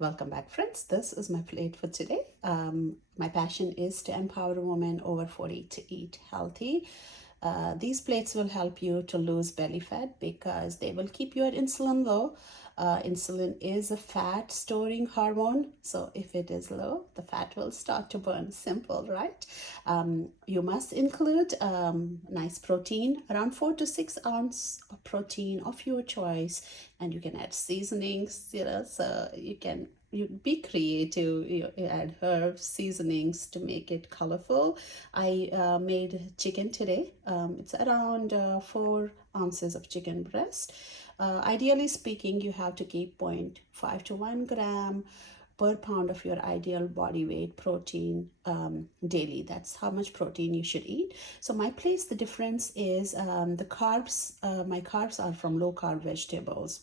Welcome back, friends. This is my plate for today. My passion is to empower women over 40 to eat healthy. These plates will help you to lose belly fat because they will keep your insulin low. Insulin is a fat storing hormone, so if it is low, the fat will start to burn. Simple, right? You must include nice protein, around 4 to 6 ounce of protein of your choice, and you can add seasonings, so you be creative. You add herbs, seasonings to make it colorful. I made chicken today. It's around 4 ounces of chicken breast. Ideally speaking, you have to keep 0.5 to 1 gram per pound of your ideal body weight protein daily. That's how much protein you should eat. So my place, the difference is the carbs. My carbs are from low carb vegetables.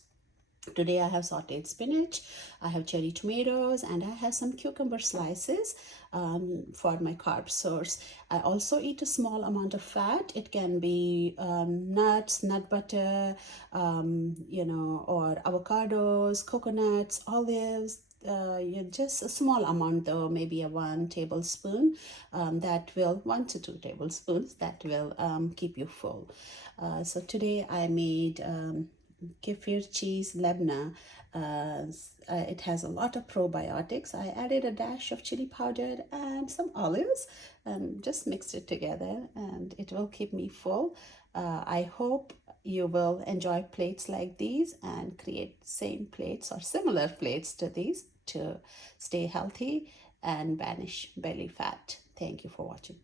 Today I have sauteed spinach, I have cherry tomatoes, and I have some cucumber slices for my carb source. I also eat a small amount of fat. It can be nuts, nut butter, or avocados, coconuts, olives. Just a small amount though, maybe a 1 tablespoon, that will 1 to 2 tablespoons, that will keep you full. So today I made kefir cheese labna. It has a lot of probiotics. I added a dash of chili powder and some olives and just mixed it together, and it will keep me full. I hope you will enjoy plates like these and create same plates or similar plates to these to stay healthy and banish belly fat. Thank you for watching.